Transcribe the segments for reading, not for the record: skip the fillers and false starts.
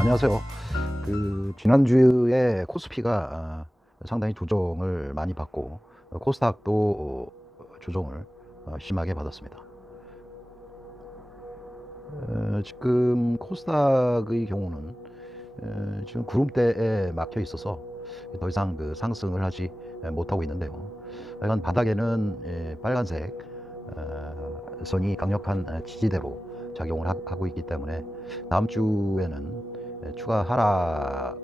안녕하세요. 지난주에 코스피가 상당히 조정을 많이 받고 코스닥도 조정을 심하게 받았습니다. 지금 코스닥의 경우는 지금 구름대에 막혀 있어서 더 이상 상승을 하지 못하고 있는데요. 하여간 바닥에는 빨간색 선이 강력한 지지대로 작용을 하고 있기 때문에 다음 주에는 추가 하락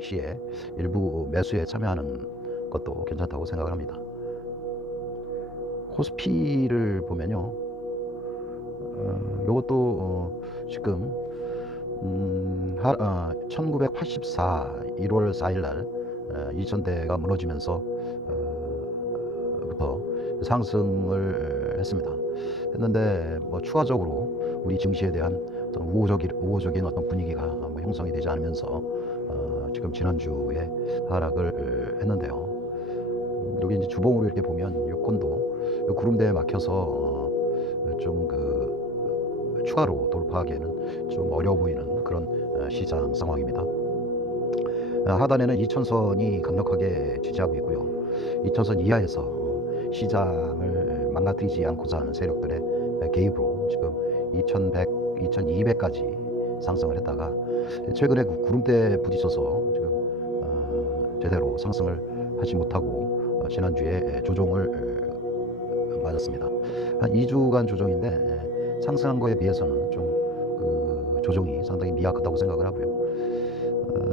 시에 일부 매수에 참여하는 것도 괜찮다고 생각을 합니다. 코스피를 보면요, 요것도 지금 1984 1월 4일 날 2000대가 무너지면서 부터 상승을 했습니다. 했는데 뭐 추가적으로 우리 증시에 대한 어떤 우호적인 어떤 분위기가 형성이 되지 않으면서 지금 지난주에 하락을 했는데요. 여기 이제 주봉으로 이렇게 보면 유권도 구름대에 막혀서 좀 추가로 돌파하기에는 좀 어려워 보이는 그런 시장 상황입니다. 하단에는 2000선이 강력하게 지지하고 있고요. 2000선 이하에서 시장을 망가뜨리지 않고자 하는 세력들의 개입으로 지금 2100, 2200까지 상승을 했다가 최근에 구름대에 부딪혀서 지금 제대로 상승을 하지 못하고 지난주에 조정을 맞았습니다. 한 2주간 조정인데 상승한 거에 비해서는 좀 조정이 상당히 미약하다고 생각을 하고요.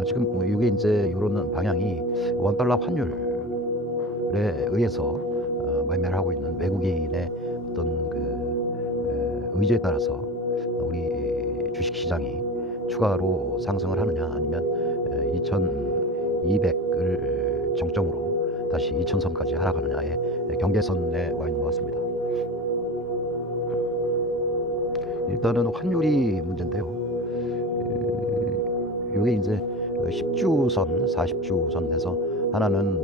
지금 이게 이제 이런 방향이 원달러 환율에 의해서 매매를 하고 있는 외국인의 어떤 의지에 따라서 우리 주식 시장이 추가로 상승을 하느냐 아니면 2200을 정점으로 다시 2000선까지 하락하느냐의 경계선에 와 있는 것 같습니다. 일단은 환율이 문제인데요. 이게 이제 10주선, 40주선에서 하나는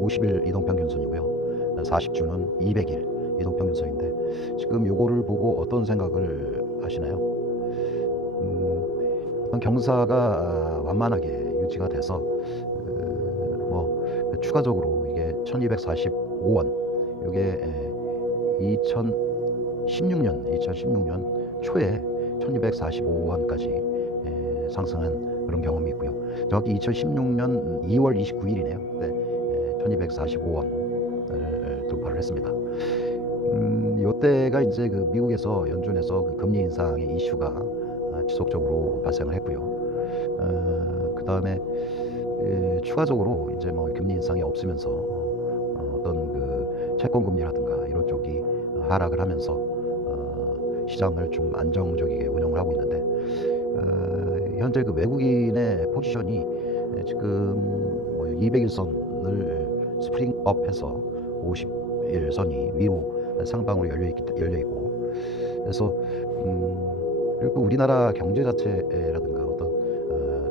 50일 이동평균선이고요. 40주는 200일 이동평균선인데 지금 요거를 보고 어떤 생각을 하시나요? 경사가 완만하게 유지가 돼서 뭐 추가적으로 이게 1245원 이게 2016년 초에 1245원까지 상승한 그런 경험이 있고요. 정확히 2016년 2월 29일이네요. 그때 1245원을 돌파를 했습니다. 이때가 이제 미국에서 연준에서 금리 인상의 이슈가 지속적으로 발생을 했고요. 그 다음에 추가적으로 이제 뭐 금리 인상이 없으면서 어떤 채권 금리라든가 이런 쪽이 하락을 하면서 시장을 좀 안정적이게 운영을 하고 있는데 현재 외국인의 포지션이 지금 뭐 200일선을 스프링업해서 50일선이 위로 상방으로 열려 있고 그래서 그리고 우리나라 경제 자체라든가 어떤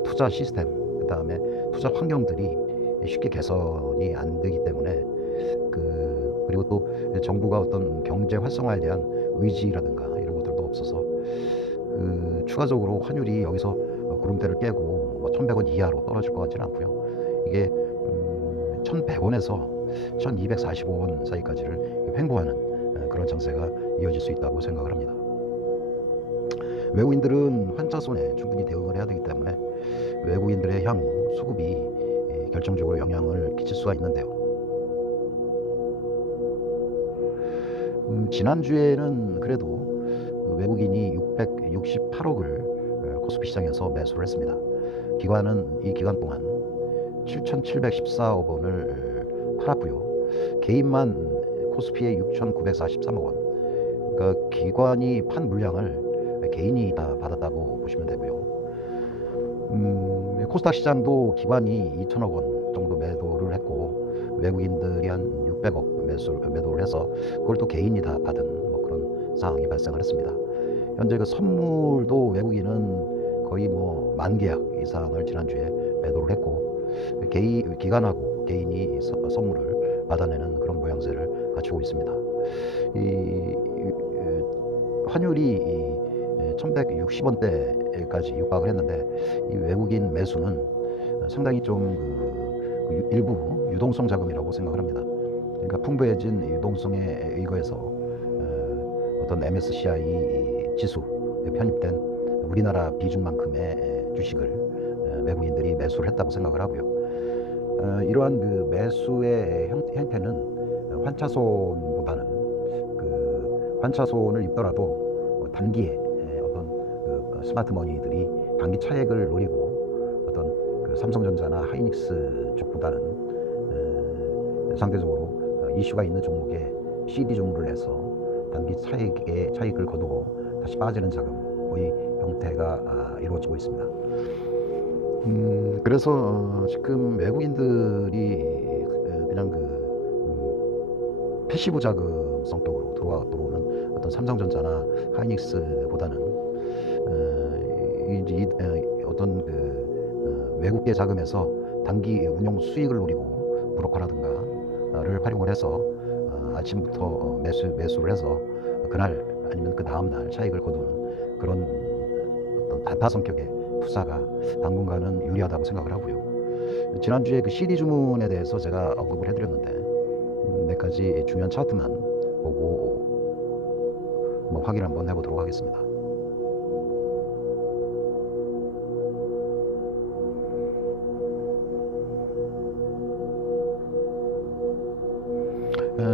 투자 시스템 그 다음에 투자 환경들이 쉽게 개선이 안 되기 때문에 그리고 또 정부가 어떤 경제 활성화에 대한 의지라든가 이런 것들도 없어서 추가적으로 환율이 여기서 구름대를 깨고 뭐 1100원 이하로 떨어질 것 같지는 않고요. 이게 1100원에서 1245원 사이까지를 횡보하는 그런 장세가 이어질 수 있다고 생각을 합니다. 외국인들은 환차손에 충분히 대응을 해야 되기 때문에 외국인들의 향후 수급이 결정적으로 영향을 끼칠 수가 있는데요. 지난주에는 그래도 외국인이 668억을 코스피 시장에서 매수를 했습니다. 기관은 이 기간 동안 7,714억 원을 팔았고요. 개인만 코스피에 6,943억 원. 그러니까 기관이 판 물량을 개인이 다 받았다고 보시면 되고요. 코스닥 시장도 기관이 2천억 원 정도 매도를 했고 외국인들이 한 600억 매도를 해서 그걸 또 개인이 다 받은 뭐 그런 상황이 발생을 했습니다. 현재 선물도 외국인은 거의 뭐 10,000계약 이상을 지난주에 매도를 했고 기관하고 개인이 선물을 받아내는 그런 모양새를 갖추고 있습니다. 환율이 1160원대까지 육박을 했는데, 이 외국인 매수는 상당히 좀 일부 유동성 자금이라고 생각을 합니다. 그러니까 풍부해진 유동성에 의거해서 어떤 MSCI 지수에 편입된 우리나라 비중만큼의 주식을 외국인들이 매수를 했다고 생각을 하고요. 이러한 그 매수의 형태는 환차손보다는, 환차손을 입더라도 단기에 어떤 스마트 머니들이 단기 차익을 노리고 어떤 삼성전자나 하이닉스 쪽보다는 상대적으로 이슈가 있는 종목에 CD 종류를 해서 단기 차익을 거두고 다시 빠지는 자금의 형태가 이루어지고 있습니다. 그래서 지금 외국인들이 그냥 패시브 자금 성격으로 들어오는 어떤 삼성전자나 하이닉스보다는 어떤 외국계 자금에서 단기 운용 수익을 노리고 브로커라든가를 활용을 해서 아침부터 매수를 해서 그날 아니면 그 다음날 차익을 거두는 그런 어떤 단타 성격의 투자가 당분간은 유리하다고 생각을 하고요. 지난주에 그 CD 주문에 대해서 제가 언급을 해드렸는데, 몇 가지 중요한 차트만 보고 한번 확인 한번 해보도록 하겠습니다.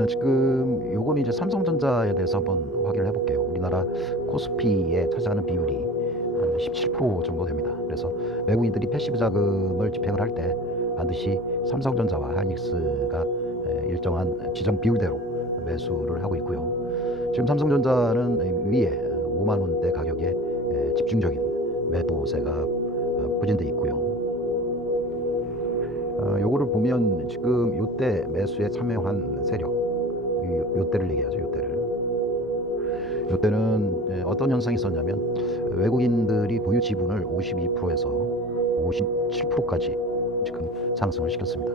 지금 요거는 이제 삼성전자에 대해서 한번 확인을 해볼게요. 우리나라 코스피에 차지하는 비율이 한 17% 정도 됩니다. 그래서 외국인들이 패시브 자금을 집행을 할 때 반드시 삼성전자와 하이닉스가 일정한 지정 비율대로 매수를 하고 있고요. 지금 삼성전자는 위에 5만 원대 가격에 집중적인 매도세가 포진되어 있고요. 요거를 보면 지금 요때 매수에 참여한 세력, 요때를 얘기하죠. 요때는 어떤 현상이 있었냐면, 외국인들이 보유 지분을 52%에서 57%까지 지금 상승을 시켰습니다.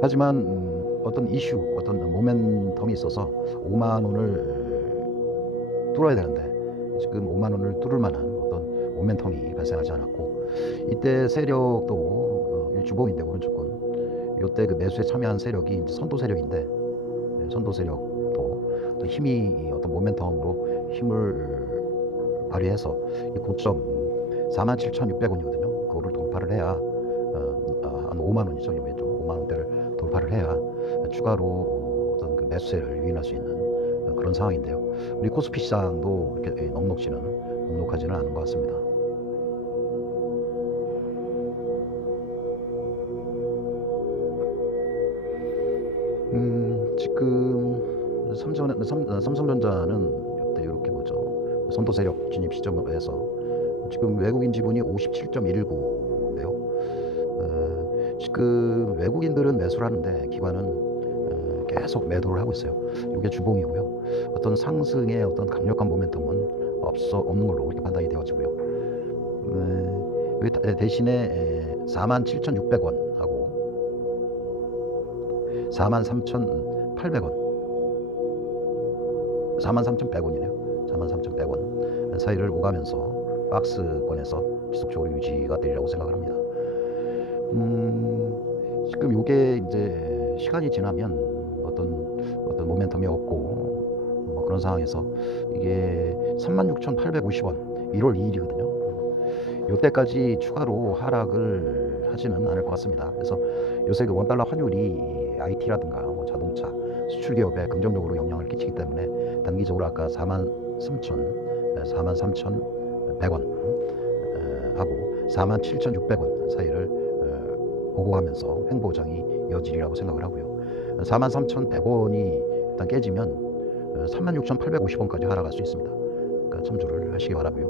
하지만 어떤 이슈, 어떤 모멘텀이 있어서 5만 원을 뚫어야 되는데 지금 5만 원을 뚫을 만한 어떤 모멘텀이 발생하지 않았고, 이때 세력도 주봉인데 오른쪽은 요때 그 매수에 참여한 세력이 이제 선도 세력인데, 선도 세력도 힘이 어떤 모멘텀으로 힘을 발휘해서 이 고점 47,600원이거든요. 그거를 돌파를 해야 한 5만 원이죠. 5만 원대를 돌파를 해야 추가로 어떤 그 매수세를 유인할 수 있는 그런 상황인데요. 우리 코스피 시장도 이렇게 넉넉하지는 않은 것 같습니다. 지금 삼성전자는 이때 이렇게 보죠. 선도 세력 진입 시점으로 해서 지금 외국인 지분이 57.19인데요. 지금 외국인들은 매수를 하는데 기관은 계속 매도를 하고 있어요. 이게 주봉이고요. 어떤 상승의 어떤 강력한 모멘텀은 없는 걸로 이렇게 판단이 되어지고요. 여기 대신에 47,600원하고 43,800원, 43,100원이네요. 43,100원 사이를 오가면서 박스권에서 지속적으로 유지가 되리라고 생각을 합니다. 지금 이게 이제 시간이 지나면 어떤 모멘텀이 없고 그런 상황에서 이게 36,850원 1월 2일이거든요. 이때까지 추가로 하락을 하지는 않을 것 같습니다. 그래서 요새 그 원달러 환율이 IT라든가 자동차 수출 기업에 긍정적으로 영향을 끼치기 때문에 단기적으로 아까 43,100원 하고 47,600원 사이를 보고 가면서 횡보장이 이어지리라고 생각을 하고요. 43,100원이 일단 깨지면 36,850원까지 하락할 수 있습니다. 그러니까 참조를 하시기 바라고요.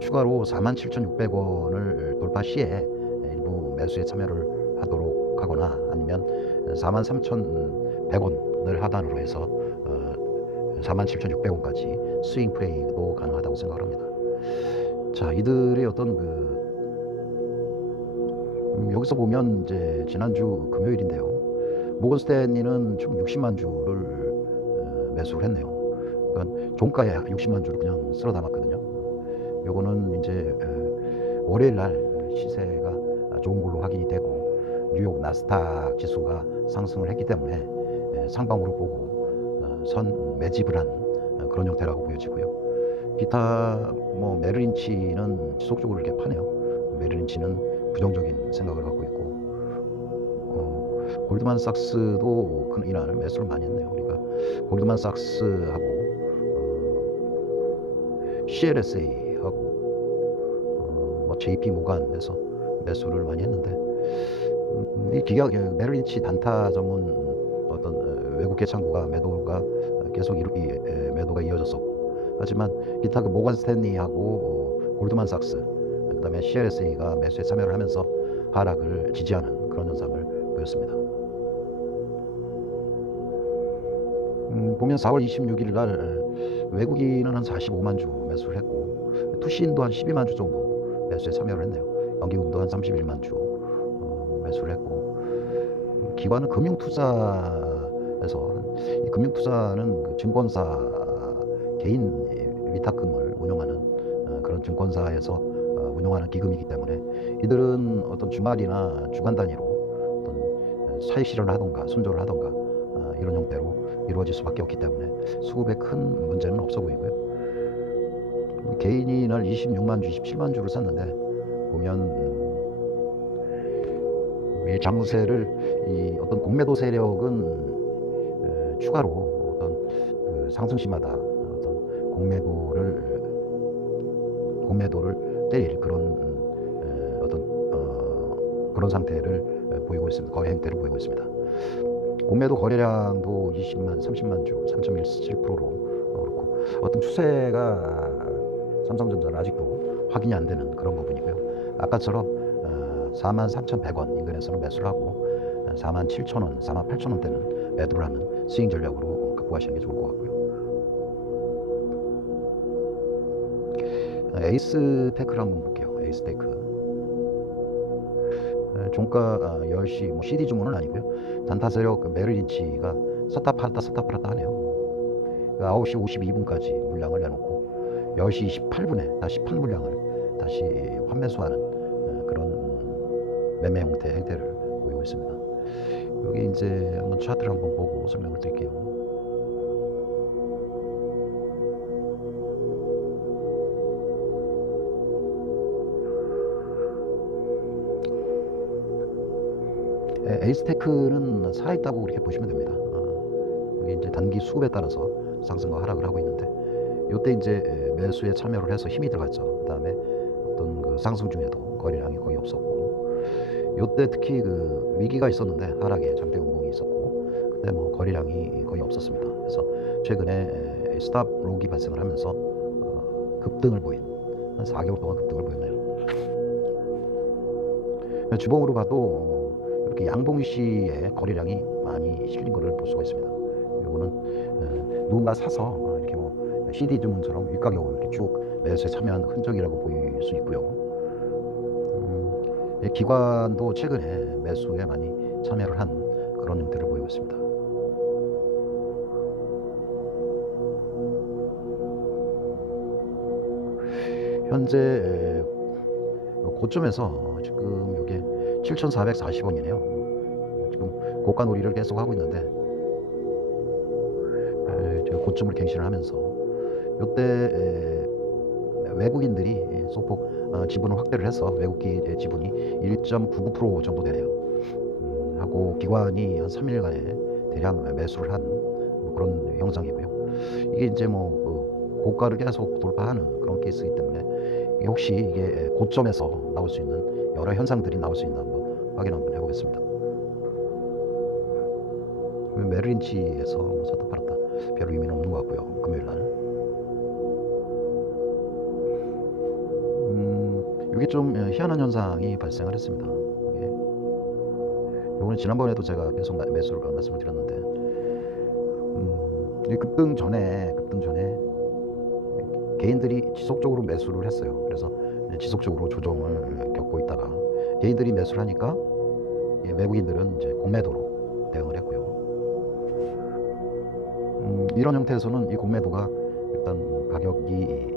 추가로 47,600원을 돌파 시에 일부 매수에 참여를 하도록 하거나, 아니면 43,100원을 하단으로 해서 47,600원까지 스윙 플레이도 가능하다고 생각을 합니다. 자, 이들의 어떤 여기서 보면 이제 지난주 금요일인데요. 모건 스탠리는 총 60만 주를 매수를 했네요. 그러니까 종가에 60만 주를 그냥 쓸어 담았거든요. 요거는 이제 월요일 날 시세가 좋은 걸로 확인이 되고 뉴욕 나스닥 지수가 상승을 했기 때문에 상방으로 보고 선 매집을 한 그런 형태라고 보여지고요. 기타 뭐 메릴린치는 지속적으로 이렇게 파네요. 메릴린치는 부정적인 생각을 갖고 있고 골드만삭스도 이날 매수를 많이 했네요. 그러니까 골드만삭스하고 CLSA하고 뭐 JP 모간에서 매수를 많이 했는데 이 기가 메릴린치 단타 전문 어떤 외국 개창구가 매도가 계속 매도가 이어졌었고, 하지만 기타 그 모건 스탠리하고 골드만삭스 그다음에 CLSA가 매수에 참여를 하면서 하락을 지지하는 그런 현상을 보였습니다. 보면 4월 26일 날 외국인은 한 45만 주 매수를 했고 투신도 한 12만 주 정도 매수에 참여를 했네요. 연기금도 한 31만 주 매수를 했고, 기관은 금융투자에서 이 금융투자는 그 증권사 개인 위탁금을 운영하는 그런 증권사에서 운영하는 기금이기 때문에 이들은 어떤 주말이나 주간 단위로 어떤 사익 실현을 하던가 순조를 하던가 이런 형태로 이루어질 수밖에 없기 때문에 수급에 큰 문제는 없어 보이고요. 개인이 날 26만 주, 27만 주를 샀는데 보면 이 장세를 이 어떤 공매도 세력은 추가로 어떤 그 상승시마다 어떤 공매도를 때릴 그런 그런 상태를 보이고 있습니다. 거래 행태를 보이고 있습니다. 공매도 거래량도 20만, 30만 주, 3.17%로 그렇고 어떤 추세가 삼성전자는 아직도 확인이 안 되는 그런 부분이고요. 아까처럼 43,100원 인근에서는 매수를 하고 47,000원, 48,000원대는 매도를 하는 스윙 전략으로 갖고 가시는 게 좋을 것 같고요. 에이스테크를 한번 볼게요. 에이스테크 종가 10시 뭐 CD 주문은 아니고요. 단타 세력 그 메릴린치가 섰다 팔았다 하네요. 9시 52분까지 물량을 내놓고 10시 28분에 다시 판 물량을 다시 환매수하는 그런 매매 행태를 보이고 있습니다. 여기 이제 한번 차트를 한번 보고 설명을 드릴게요. 에이스테크는 살아있다고 그렇게 보시면 됩니다. 여기 이제 단기 수급에 따라서 상승과 하락을 하고 있는데, 이때 이제 매수에 참여를 해서 힘이 들어갔죠. 그 다음에 어떤 그 상승 중에도 거래량이 거의 없었고, 이때 특히 그 위기가 있었는데 하락에 장대 운봉이 있었고, 그때 뭐 거래량이 거의 없었습니다. 그래서 최근에 스탑 록이 발생을 하면서 급등을 보인, 한 4개월 동안 급등을 보였네요. 주봉으로 봐도 이렇게 양봉시에 거래량이 많이 실린 것을 볼 수가 있습니다. 이거는 누군가 사서 이렇게 뭐 CD 주문처럼 윗가격으로 이렇게 쭉 매수에 참여한 흔적이라고 보일 수 있고요. 기관도 최근에 매수에 많이 참여를 한 그런 형태를 보이고 있습니다. 현재 고점에서 지금 이게 7,440원이네요. 지금 고가 놀이를 계속 하고 있는데 고점을 갱신을 하면서 이때 외국인들이 소폭 지분을 확대를 해서 외국기 지분이 1.99% 정도 되네요. 하고 기관이 한 3일간에 대량 매수를 한 그런 형상이고요. 이게 이제 뭐 고가를 계속 돌파하는 그런 케이스이기 때문에 혹시 이게 고점에서 나올 수 있는 여러 현상들이 나올 수 있나 한번 확인 한번 해보겠습니다. 메릴린치에서 뭐 샀다 팔았다 별 의미는 없는 것 같고요. 금요일날 이게 좀 희한한 현상이 발생을 했습니다. 이거는 지난번에도 제가 계속 매수를 말씀을 드렸는데 이 급등 전에 개인들이 지속적으로 매수를 했어요. 그래서 지속적으로 조정을 겪고 있다가 개인들이 매수를 하니까 외국인들은 이제 공매도로 대응을 했고요. 이런 형태에서는 이 공매도가 일단 가격이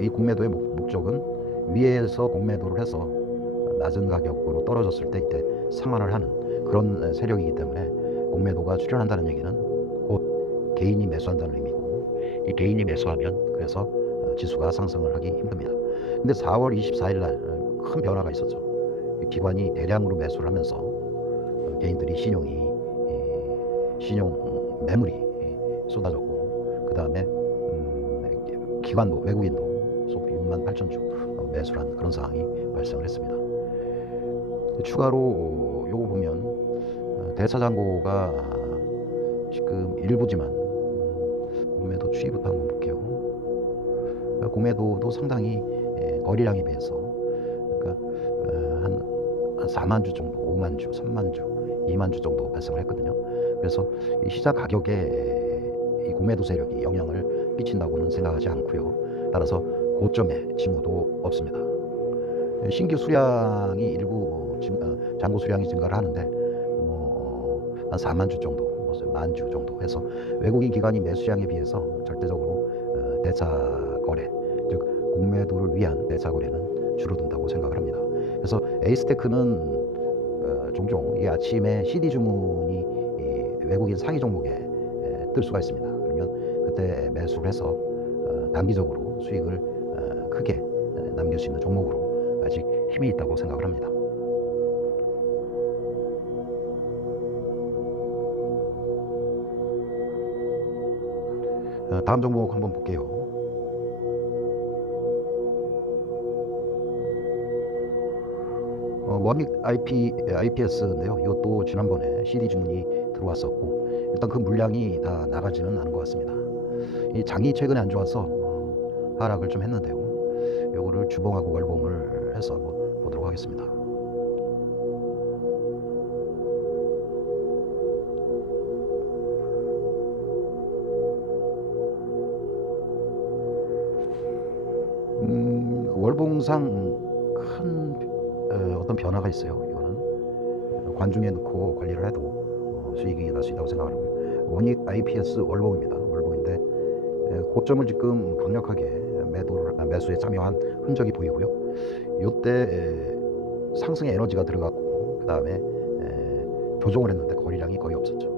이 공매도의 목적은 위에서 공매도를 해서 낮은 가격으로 떨어졌을 때 이때 상환을 하는 그런 세력이기 때문에 공매도가 출현한다는 얘기는 곧 개인이 매수한다는 의미고, 이 개인이 매수하면 그래서 지수가 상승을 하기 힘듭니다. 근데 4월 24일 날 큰 변화가 있었죠. 기관이 대량으로 매수를 하면서 개인들이 신용 매물이 쏟아졌고, 그 다음에 기관도 외국인도 소비 6만 8천 주 매수를 한 그런 상황이 발생을 했습니다. 추가로 요거 보면 대차장고가 지금 일부지만 공매도 추이부터 한번 볼게요. 공매도도 상당히 거래량에 비해서 그러니까 한 4만 주 정도, 5만 주, 3만 주, 2만 주 정도 발생을 했거든요. 그래서 이 시장 가격에 이 공매도 세력이 영향을 끼친다고는 생각하지 않고요. 따라서 고점에 징후도 없습니다. 신규 수량이 일부 잔고 수량이 증가를 하는데 한 4만 주 정도, 만 주 정도 해서 외국인 기관이 매수량에 비해서 절대적으로 대차 거래, 즉 공매도를 위한 대차 거래는 줄어든다고 생각을 합니다. 그래서 에이스테크는 종종 이 아침에 CD 주문이 외국인 상위 종목에 뜰 수가 있습니다. 그러면 그때 매수를 해서 단기적으로 수익을 크게 남길 수 있는 종목으로 아직 힘이 있다고 생각을 합니다. 다음 종목 한번 볼게요. 원익 IPS인데요. 이것도 지난번에 CD 주문이 들어왔었고 일단 그 물량이 다 나가지는 않은 것 같습니다. 이 장이 최근에 안 좋아서 하락을 좀 했는데요. 요거를 주봉하고 월봉을 해서 한번 보도록 하겠습니다. 월봉상 큰 어떤 변화가 있어요. 이거는 관중에 넣고 관리를 해도 수익이 날 수 있다고 생각을 하고요. 원익 IPS 월봉입니다. 월봉인데 고점을 지금 강력하게 매수에 참여한 흔적이 보이고요. 이때 상승의 에너지가 들어갔고 그 다음에 조정을 했는데 거래량이 거의 없었죠.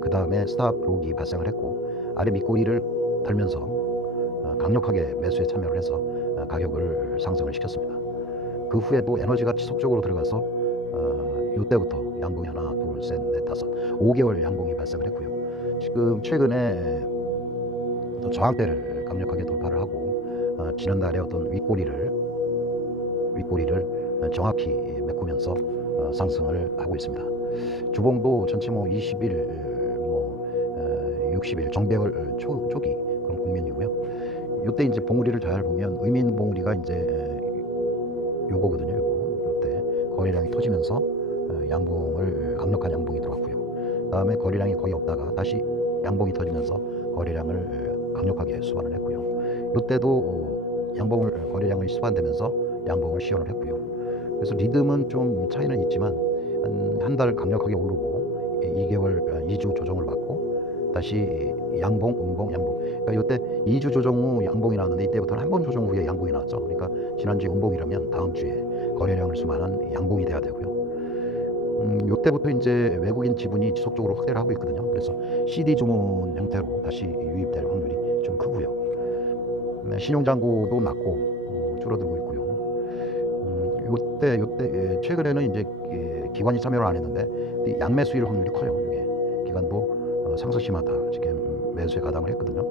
그 다음에 스탑 록이 발생을 했고 아래 밑꼬리를 달면서 강력하게 매수에 참여를 해서 가격을 상승을 시켰습니다. 그 후에도 에너지가 지속적으로 들어가서 이때부터 양봉이 하나, 둘, 셋, 넷, 다섯, 5개월 양봉이 발생을 했고요. 지금 최근에 또 저항대를 강력하게 돌파를 하고 지난달에 어떤 윗꼬리를 정확히 메꾸면서 상승을 하고 있습니다. 주봉도 전체 20일, 60일 정배열 초기 그런 국면이고요. 이때 이제 봉우리를 잘 보면 의미 있는 봉우리가 이제 요거거든요. 이때 거래량이 터지면서 강력한 양봉이 들어왔고요. 다음에 거래량이 거의 없다가 다시 양봉이 터지면서 거래량을 강력하게 수반을 했고요. 이때도 거래량을 수반되면서 양봉을 시연을 했고요. 그래서 리듬은 좀 차이는 있지만 한 달 강력하게 오르고 2주 조정을 받고 다시 양봉, 음봉, 양봉. 그러니까 이때 2주 조정 후 양봉이 나왔는데 이때부터는 한 번 조정 후에 양봉이 나왔죠. 그러니까 지난주에 음봉이라면 다음 주에 거래량을 수반한 양봉이 돼야 되고요. 이때부터 이제 외국인 지분이 지속적으로 확대를 하고 있거든요. 그래서 CD 주문 형태로 다시 유입될 확률이 좀 크고요. 신용잔고도 낮고 줄어들고 있고요. 요때 최근에는 이제 기관이 참여를 안 했는데 양매 수일 확률이 커요. 이게 기관도 상승 심하다 지금 매수에 가담을 했거든요.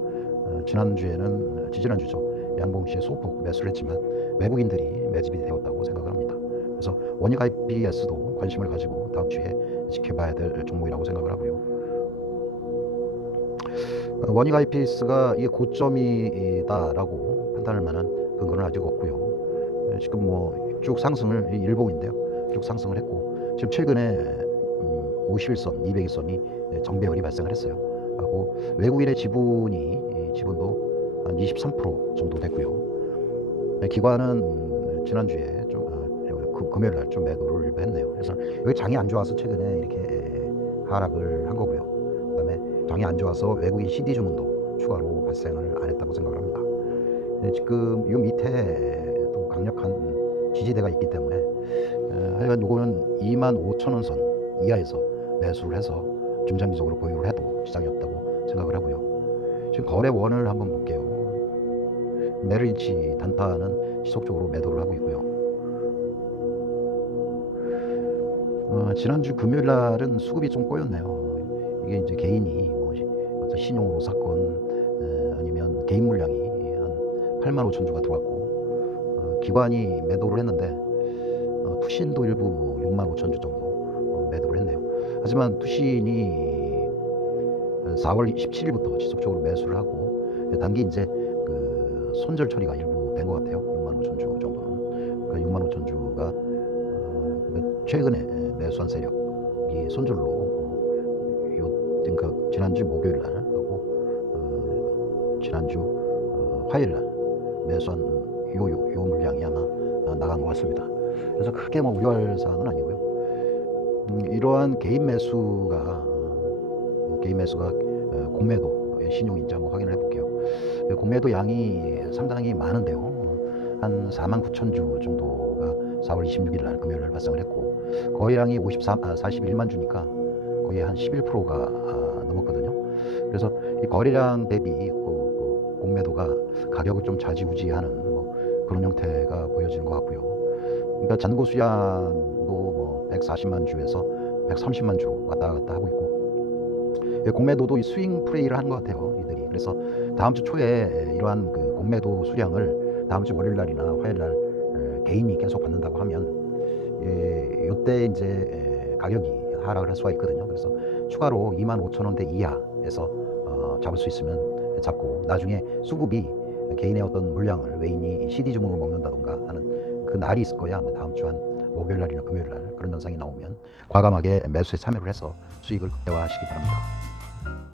지지난주죠. 양봉시에 소폭 매수를 했지만 외국인들이 매집이 되었다고 생각을 합니다. 그래서 원익 IPS도 관심을 가지고 다음 주에 지켜봐야 될 종목이라고 생각을 하고요. 원익 IPS가 이게 고점이다라고 판단할 만한 근거는 아직 없고요. 지금 쭉 상승을 일봉인데요. 쭉 상승을 했고 지금 최근에 50일선, 200일선이 정배열이 발생을 했어요. 하고 외국인의 지분도 한 23% 정도 됐고요. 기관은 지난주에 금요일 날 좀 매도를 했네요. 그래서 여기 장이 안 좋아서 최근에 이렇게 하락을 한 거고요. 그다음에 장이 안 좋아서 외국인 CD 주문도 추가로 발생을 안 했다고 생각을 합니다. 지금 이 밑에 또 강력한 지지대가 있기 때문에 하여간 요거는 25,000원 선 이하에서 매수를 해서 중장기적으로 보유를 해도 시장이 없다고 생각을 하고요. 지금 거래원을 한번 볼게요. 메릴린치 단타는 지속적으로 매도를 하고 있고요. 지난주 금요일 날은 수급이 좀 꼬였네요. 이게 이제 개인이 뭐 어떤 신용으로 샀건 아니면 개인 물량이 한 85,000주가 들어왔고 기관이 매도를 했는데 투신도 일부 65,000주 정도 매도를 했네요. 하지만 투신이 4월 17일부터 지속적으로 매수를 하고 단기 이제 그 손절 처리가 일부 된 것 같아요. 65,000주 정도는. 그 65,000주가 최근에 매수한 세력이 손절로 그러니까 지난주 목요일 날 하고 지난주 화요일 날 매수한 요 물량이 아마 나간 것 같습니다. 그래서 크게 뭐 우려할 사항은 아니고요. 이러한 개인 매수가 공매도 신용인지 한번 확인을 해볼게요. 공매도 양이 상당히 많은데요. 한 49,000주 정도가 4월 26일 날 금요일 날 발생을 했고 거래량이 41만 주니까 거의 한 11%가 넘었거든요. 그래서 이 거래량 대비 그 공매도가 가격을 좀 좌지우지하는 뭐 그런 형태가 보여지는 것 같고요. 그러니까 잔고 수량도 뭐 140만 주에서 130만 주로 왔다 갔다 하고 있고 공매도도 이 스윙 플레이를 하는 것 같아요, 이들이. 그래서 다음 주 초에 이러한 그 공매도 수량을 다음 주 월요일 날이나 화요일 날 개인이 계속 받는다고 하면 이때 이제 가격이 하락을 할 수가 있거든요. 그래서 추가로 25,000원대 이하에서 잡을 수 있으면 잡고 나중에 수급이 개인의 어떤 물량을 외인이 CD 주문으로 먹는다던가 하는 그 날이 있을 거야. 아마 다음 주 한 목요일 날이나 금요일 날 그런 현상이 나오면 과감하게 매수에 참여를 해서 수익을 극대화하시기 바랍니다.